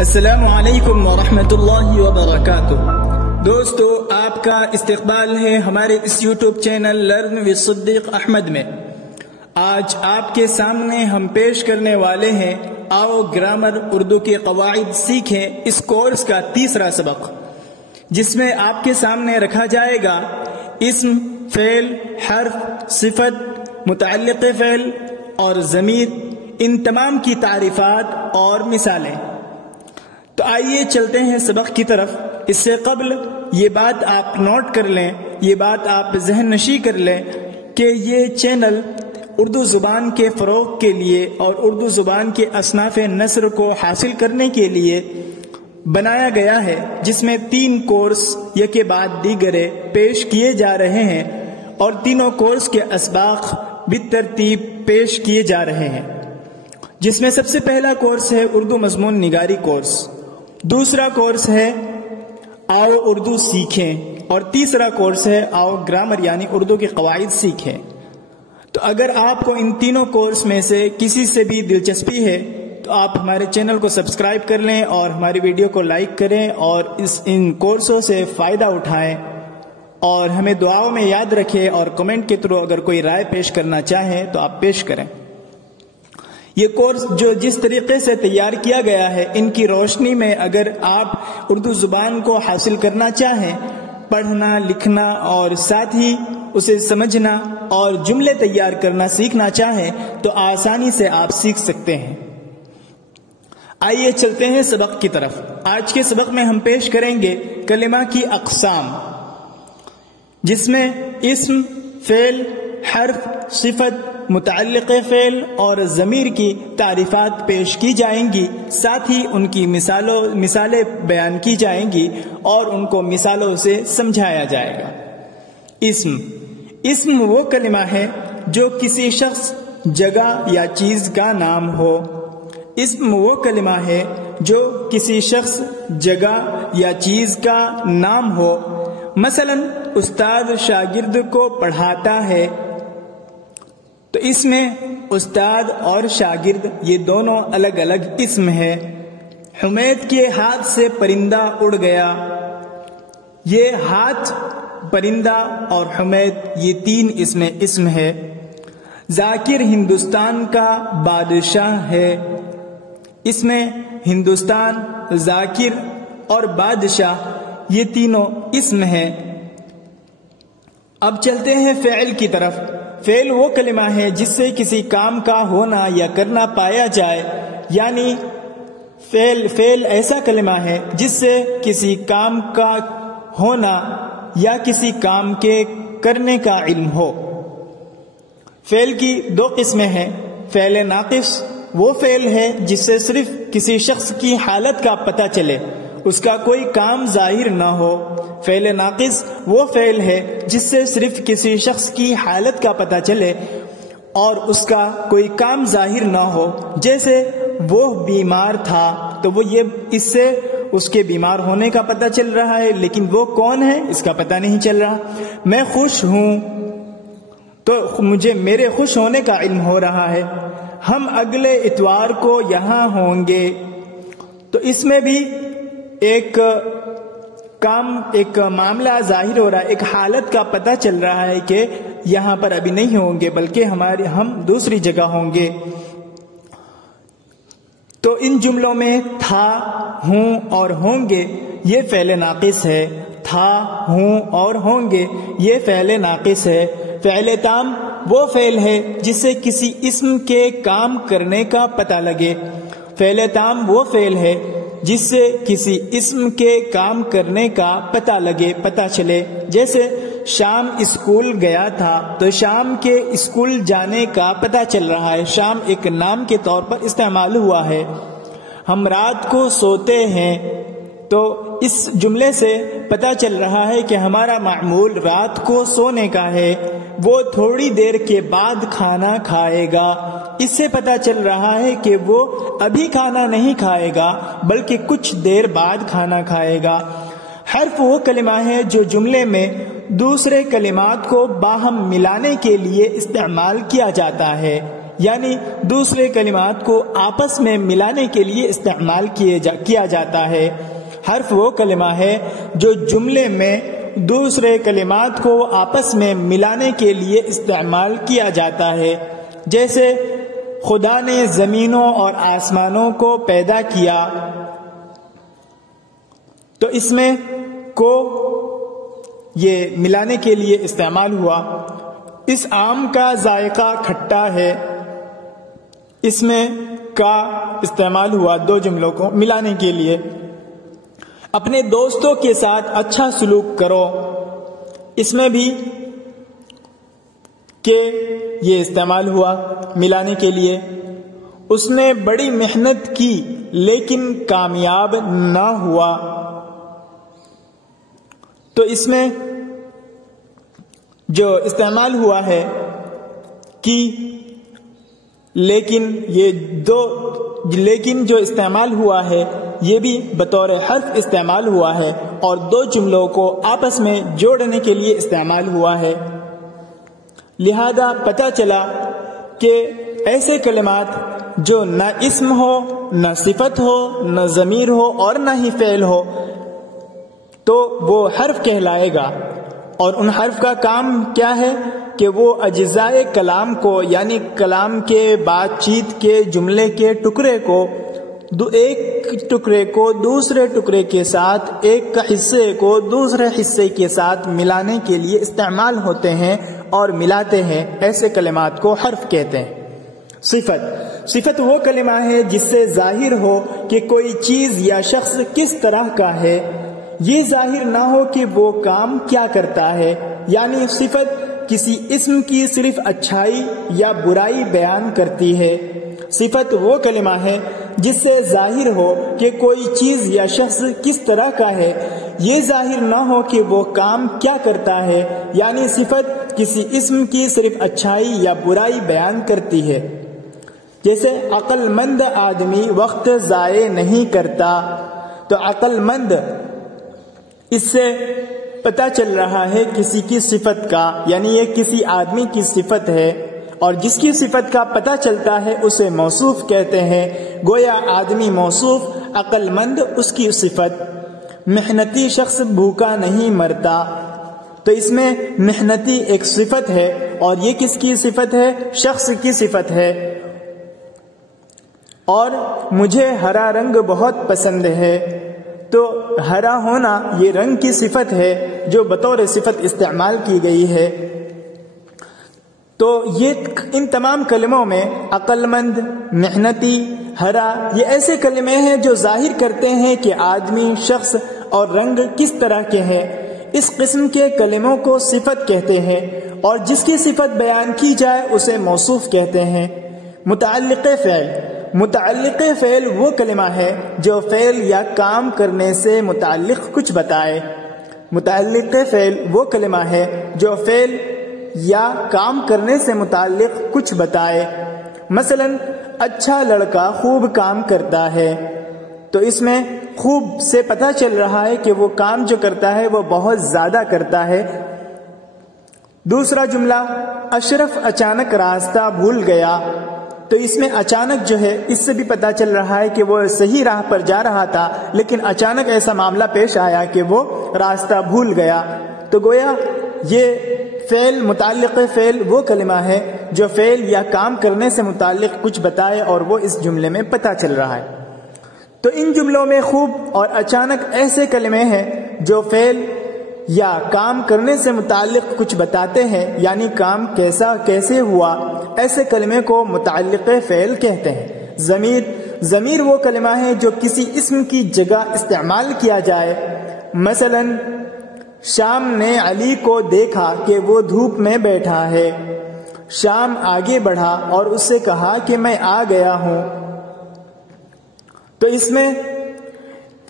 السلام علیکم ورحمۃ اللہ وبرکاتہ۔ دوستو، آپ کا استقبال ہے ہمارے اس یوٹیوب چینل لرن ود صدیق احمد میں۔ آج آپ کے سامنے ہم پیش کرنے والے ہیں آؤ گرامر اردو کے قواعد سیکھیں اس کورس کا تیسرا سبق، جس میں آپ کے سامنے رکھا جائے گا اسم، فعل، حرف، صفت، متعلق فعل اور ضمیر، ان تمام کی تعریفات اور مثالیں۔ تو آئیے چلتے ہیں سبق کی طرف۔ اس سے قبل یہ بات آپ نوٹ کر لیں، یہ بات آپ ذہن نشی کر لیں کہ یہ چینل اردو زبان کے فروغ کے لیے اور اردو زبان کے اصناف نثر کو حاصل کرنے کے لیے بنایا گیا ہے، جس میں 3 کورس یکے بعد دیگرے پیش کیے جا رہے ہیں اور تینوں کورس کے اسباق بالترتیب پیش کیے جا رہے ہیں، جس میں سب سے پہلا کورس ہے اردو مضمون نگاری کورس، دوسرا کورس ہے آؤ اردو سیکھیں اور تیسرا کورس ہے آؤ گرامر یعنی اردو کے قواعد سیکھیں۔ تو اگر آپ کو ان تینوں کورس میں سے کسی سے بھی دلچسپی ہے تو آپ ہمارے چینل کو سبسکرائب کر لیں اور ہماری ویڈیو کو لائک کریں اور ان کورسوں سے فائدہ اٹھائیں، اور ہمیں دعاؤں میں یاد رکھیں اور کمنٹ کے تھرو اگر کوئی رائے پیش کرنا چاہیں تو آپ پیش کریں۔ یہ کورس جو جس طریقے سے تیار کیا گیا ہے، ان کی روشنی میں اگر آپ اردو زبان کو حاصل کرنا چاہیں، پڑھنا، لکھنا اور ساتھ ہی اسے سمجھنا اور جملے تیار کرنا سیکھنا چاہیں تو آسانی سے آپ سیکھ سکتے ہیں۔ آئیے چلتے ہیں سبق کی طرف۔ آج کے سبق میں ہم پیش کریں گے کلمہ کی اقسام، جس میں اسم، فعل، حرف، صفت، متعلق فعل اور ضمیر کی تعریفات پیش کی جائیں گی، ساتھ ہی ان کی مثالیں بیان کی جائیں گی اور ان کو مثالوں سے سمجھایا جائے گا۔ اسم وہ کلمہ ہے جو کسی شخص، جگہ یا چیز کا نام ہو۔ اسم وہ کلمہ ہے جو کسی شخص، جگہ یا چیز کا نام ہو۔ مثلا استاد شاگرد کو پڑھاتا ہے، تو اس میں استاد اور شاگرد یہ دونوں الگ الگ اسم ہے۔ حمید کے ہاتھ سے پرندہ اڑ گیا، یہ ہاتھ، پرندہ اور حمید یہ 3 اسم ہے۔ ذاکر ہندوستان کا بادشاہ ہے، اس میں ہندوستان، ذاکر اور بادشاہ یہ تینوں اسم ہیں۔ اب چلتے ہیں فعل کی طرف۔ فعل وہ کلمہ ہے جس سے کسی کام کا ہونا یا کرنا پایا جائے، یعنی فعل ایسا کلمہ ہے جس سے کسی کام کا ہونا یا کسی کام کے کرنے کا علم ہو۔ فعل کی 2 قسمیں ہیں۔ فعل ناقص وہ فعل ہے جس سے صرف کسی شخص کی حالت کا پتہ چلے، اس کا کوئی کام ظاہر نہ ہو۔ فعل ناقص وہ فعل ہے جس سے صرف کسی شخص کی حالت کا پتہ چلے اور اس کا کوئی کام ظاہر نہ ہو، جیسے وہ بیمار تھا تو وہ اس سے اس کے بیمار ہونے کا پتہ چل رہا ہے، لیکن وہ کون ہے اس کا پتہ نہیں چل رہا۔ میں خوش ہوں تو مجھے میرے خوش ہونے کا علم ہو رہا ہے۔ ہم اگلے اتوار کو یہاں ہوں گے، تو اس میں بھی ایک معاملہ ظاہر ہو رہا ہے، ایک حالت کا پتہ چل رہا ہے کہ یہاں پر ابھی نہیں ہوں گے بلکہ ہم دوسری جگہ ہوں گے۔ تو ان جملوں میں تھا، ہوں اور ہوں گے یہ فعل ناقص ہے۔ تھا، ہوں اور ہوں گے یہ فعل ناقص ہے۔ فعل تام وہ فعل ہے جس سے کسی اسم کے کام کرنے کا پتہ لگے۔ فعل تام وہ فعل ہے جس سے کسی اسم کے کام کرنے کا پتہ چلے، جیسے شام اسکول گیا تھا تو شام کے اسکول جانے کا پتہ چل رہا ہے، شام ایک نام کے طور پر استعمال ہوا ہے۔ ہم رات کو سوتے ہیں، تو اس جملے سے پتہ چل رہا ہے کہ ہمارا معمول رات کو سونے کا ہے، وہ تھوڑی دیر کے بعد کھانا کھائے گا۔ اس سے پتہ چل رہا ہے کہ وہ ابھی کھانا نہیں کھائے گا بلکہ کچھ دیر بعد کھانا کھائے گا۔ حرف وہ کلمہ ہے جو جملے میں دوسرے کلمات کو باہم ملانے کے لیے استعمال کیا جاتا ہے، یعنی دوسرے کلمات کو آپس میں ملانے کے لیے استعمال کیا جاتا ہے۔ حرف وہ کلمہ ہے جو جملے میں دوسرے کلمات کو آپس میں ملانے کے لیے استعمال کیا جاتا ہے، جیسے خدا نے زمینوں اور آسمانوں کو پیدا کیا، تو اس میں کو یہ ملانے کے لیے استعمال ہوا۔ اس آم کا ذائقہ کھٹا ہے، اس میں کا استعمال ہوا دو جملوں کو ملانے کے لیے۔ اپنے دوستوں کے ساتھ اچھا سلوک کرو، اس میں بھی کہ یہ استعمال ہوا ملانے کے لیے۔ اس نے بڑی محنت کی لیکن کامیاب نہ ہوا، تو اس میں جو استعمال ہوا ہے کہ لیکن جو استعمال ہوا ہے یہ بھی بطور حرف استعمال ہوا ہے اور دو جملوں کو آپس میں جوڑنے کے لیے استعمال ہوا ہے۔ لہذا پتہ چلا کہ ایسے کلمات جو نہ اسم ہو، نہ صفت ہو، نہ ضمیر ہو اور نہ ہی فعل ہو تو وہ حرف کہلائے گا۔ اور ان حرف کا کام کیا ہے کہ وہ اجزائے کلام کو، یعنی کلام کے بات چیت کے جملے کے ٹکڑے کو، ایک ٹکڑے کو دوسرے ٹکڑے کے ساتھ، ایک حصے کو دوسرے حصے کے ساتھ ملانے کے لیے استعمال ہوتے ہیں اور ملاتے ہیں۔ ایسے کلمات کو حرف کہتے ہیں۔ صفت وہ کلمہ ہے جس سے ظاہر ہو کہ کوئی چیز یا شخص کس طرح کا ہے، یہ ظاہر نہ ہو کہ وہ کام کیا کرتا ہے، یعنی صفت کسی اسم کی صرف اچھائی یا برائی بیان کرتی ہے۔ صفت وہ کلمہ ہے جس سے ظاہر ہو کہ کوئی چیز یا شخص کس طرح کا ہے، یہ ظاہر نہ ہو کہ وہ کام کیا کرتا ہے، یعنی صفت کسی اسم کی صرف اچھائی یا برائی بیان کرتی ہے۔ جیسے عقل مند آدمی وقت ضائع نہیں کرتا، تو عقل مند اس سے پتہ چل رہا ہے کسی کی صفت کا، یعنی یہ کسی آدمی کی صفت ہے، اور جس کی صفت کا پتہ چلتا ہے اسے موصوف کہتے ہیں۔ گویا آدمی موصوف، عقل مند اس کی صفت۔ محنتی شخص بھوکا نہیں مرتا، تو اس میں محنتی ایک صفت ہے، اور یہ کس کی صفت ہے؟ شخص کی صفت ہے۔ اور مجھے ہرا رنگ بہت پسند ہے، تو ہرا ہونا یہ رنگ کی صفت ہے جو بطور صفت استعمال کی گئی ہے۔ تو یہ ان تمام کلموں میں عقل مند، محنتی، ہرا، یہ ایسے کلمے ہیں جو ظاہر کرتے ہیں کہ آدمی، شخص اور رنگ کس طرح کے ہیں۔ اس قسم کے کلموں کو صفت کہتے ہیں، اور جس کی صفت بیان کی جائے اسے موصوف کہتے ہیں۔ متعلق فعل وہ کلمہ ہے جو فعل یا کام کرنے سے متعلق کچھ بتائے۔ متعلق فعل وہ کلمہ ہے جو فعل یا کام کرنے سے متعلق کچھ بتائے۔ مثلا اچھا لڑکا خوب کام کرتا ہے، تو اس میں خوب سے پتہ چل رہا ہے کہ وہ کام جو کرتا ہے وہ بہت زیادہ کرتا ہے۔ دوسرا جملہ اشرف اچانک راستہ بھول گیا، تو اس میں اچانک جو ہے اس سے بھی پتہ چل رہا ہے کہ وہ صحیح راہ پر جا رہا تھا، لیکن اچانک ایسا معاملہ پیش آیا کہ وہ راستہ بھول گیا۔ تو گویا یہ فعل، متعلق فعل وہ کلمہ ہے جو فعل یا کام کرنے سے متعلق کچھ بتائے اور وہ اس جملے میں پتہ چل رہا ہے۔ تو ان جملوں میں خوب اور اچانک ایسے کلمے ہیں جو فعل یا کام کرنے سے متعلق کچھ بتاتے ہیں، یعنی کام کیسے ہوا، ایسے کلمے کو متعلق فعل کہتے ہیں۔ ضمیر وہ کلمہ ہے جو کسی اسم کی جگہ استعمال کیا جائے۔ مثلا شام نے علی کو دیکھا کہ وہ دھوپ میں بیٹھا ہے۔ شام آگے بڑھا اور اس سے کہا کہ میں آ گیا ہوں، تو اس میں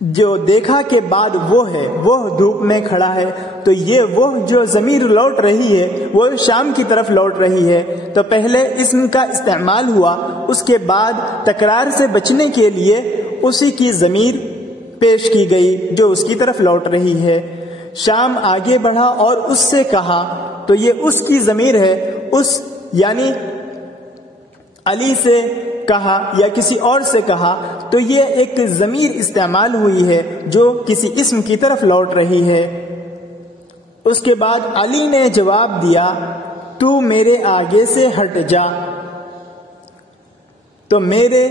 جو دیکھا کے بعد وہ ہے، وہ دھوپ میں کھڑا ہے، تو یہ وہ جو ضمیر لوٹ رہی ہے وہ شام کی طرف لوٹ رہی ہے۔ تو پہلے اسم کا استعمال ہوا، اس کے بعد تکرار سے بچنے کے لیے اسی کی ضمیر پیش کی گئی جو اس کی طرف لوٹ رہی ہے۔ شام آگے بڑھا اور اس سے کہا، تو یہ اس کی ضمیر ہے، اس یعنی علی سے کہا یا کسی اور سے کہا تو یہ ایک ضمیر استعمال ہوئی ہے جو کسی اسم کی طرف لوٹ رہی ہے۔ اس کے بعد علی نے جواب دیا تو میرے آگے سے ہٹ جا، تو میرے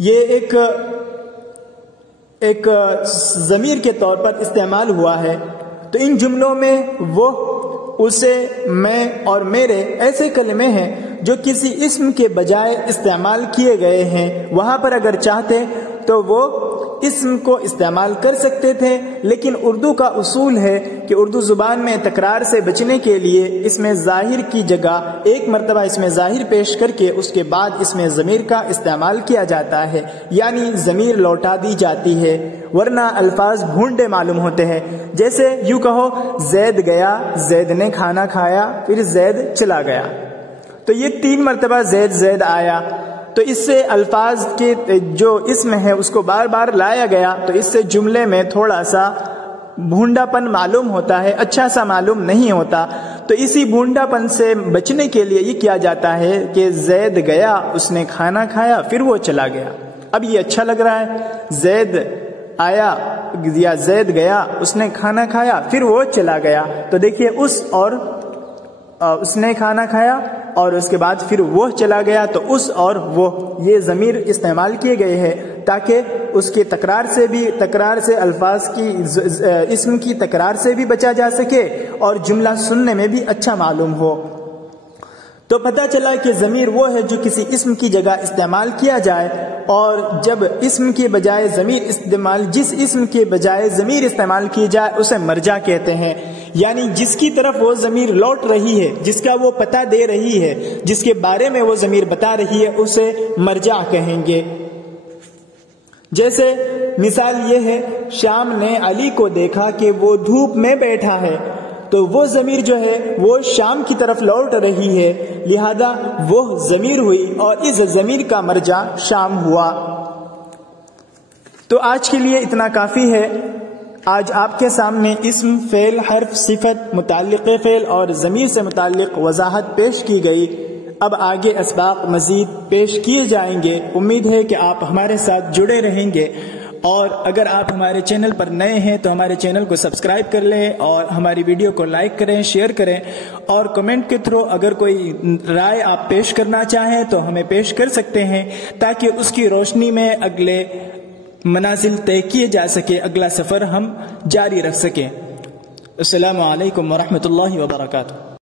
یہ ایک ضمیر کے طور پر استعمال ہوا ہے۔ تو ان جملوں میں وہ، اسے، میں اور میرے ایسے کلمے ہیں جو کسی اسم کے بجائے استعمال کیے گئے ہیں۔ وہاں پر اگر چاہتے تو وہ اسم کو استعمال کر سکتے تھے، لیکن اردو کا اصول ہے کہ اردو زبان میں تکرار سے بچنے کے لیے اس میں ظاہر کی جگہ ایک مرتبہ اس میں ظاہر پیش کر کے اس کے بعد اس میں ضمیر کا استعمال کیا جاتا ہے، یعنی ضمیر لوٹا دی جاتی ہے، ورنہ الفاظ بھونڈے معلوم ہوتے ہیں۔ جیسے یوں کہو زید گیا، زید نے کھانا کھایا، پھر زید چلا گیا، تو یہ 3 مرتبہ زید زید آیا، تو اس سے الفاظ کے جو اسم ہے اس کو بار بار لایا گیا، تو اس سے جملے میں تھوڑا سا بھونڈا پن معلوم ہوتا ہے، اچھا سا معلوم نہیں ہوتا۔ تو اسی بھونڈا پن سے بچنے کے لیے یہ کیا جاتا ہے کہ زید گیا، اس نے کھانا کھایا، پھر وہ چلا گیا۔ اب یہ اچھا لگ رہا ہے، زید آیا یا زید گیا، اس نے کھانا کھایا، پھر وہ چلا گیا، تو دیکھیے اس نے کھانا کھایا اور اس کے بعد پھر وہ چلا گیا، تو اس اور وہ یہ ضمیر استعمال کیے گئے ہیں تاکہ اس کے تکرار سے الفاظ کی اسم کی تکرار سے بھی بچا جا سکے اور جملہ سننے میں بھی اچھا معلوم ہو۔ تو پتہ چلا کہ ضمیر وہ ہے جو کسی اسم کی جگہ استعمال کیا جائے، اور جب اسم کے بجائے جس اسم کے بجائے ضمیر استعمال کی جائے اسے مرجع کہتے ہیں، یعنی جس کی طرف وہ ضمیر لوٹ رہی ہے، جس کا وہ پتہ دے رہی ہے، جس کے بارے میں وہ ضمیر بتا رہی ہے، اسے مرجع کہیں گے۔ جیسے مثال یہ ہے، شام نے علی کو دیکھا کہ وہ دھوپ میں بیٹھا ہے، تو وہ ضمیر جو ہے وہ شام کی طرف لوٹ رہی ہے، لہذا وہ ضمیر ہوئی اور اس ضمیر کا مرجع شام ہوا۔ تو آج کے لیے اتنا کافی ہے۔ آج آپ کے سامنے اسم، فعل، حرف، صفت، متعلق فعل اور ضمیر سے متعلق وضاحت پیش کی گئی۔ اب آگے اسباق مزید پیش کیے جائیں گے۔ امید ہے کہ آپ ہمارے ساتھ جڑے رہیں گے، اور اگر آپ ہمارے چینل پر نئے ہیں تو ہمارے چینل کو سبسکرائب کر لیں اور ہماری ویڈیو کو لائک کریں، شیئر کریں، اور کمنٹ کے تھرو اگر کوئی رائے آپ پیش کرنا چاہیں تو ہمیں پیش کر سکتے ہیں، تاکہ اس کی روشنی میں اگلے منازل طے کیے جا سکے، اگلا سفر ہم جاری رکھ سکیں۔ السلام علیکم ورحمۃ اللہ وبرکاتہ۔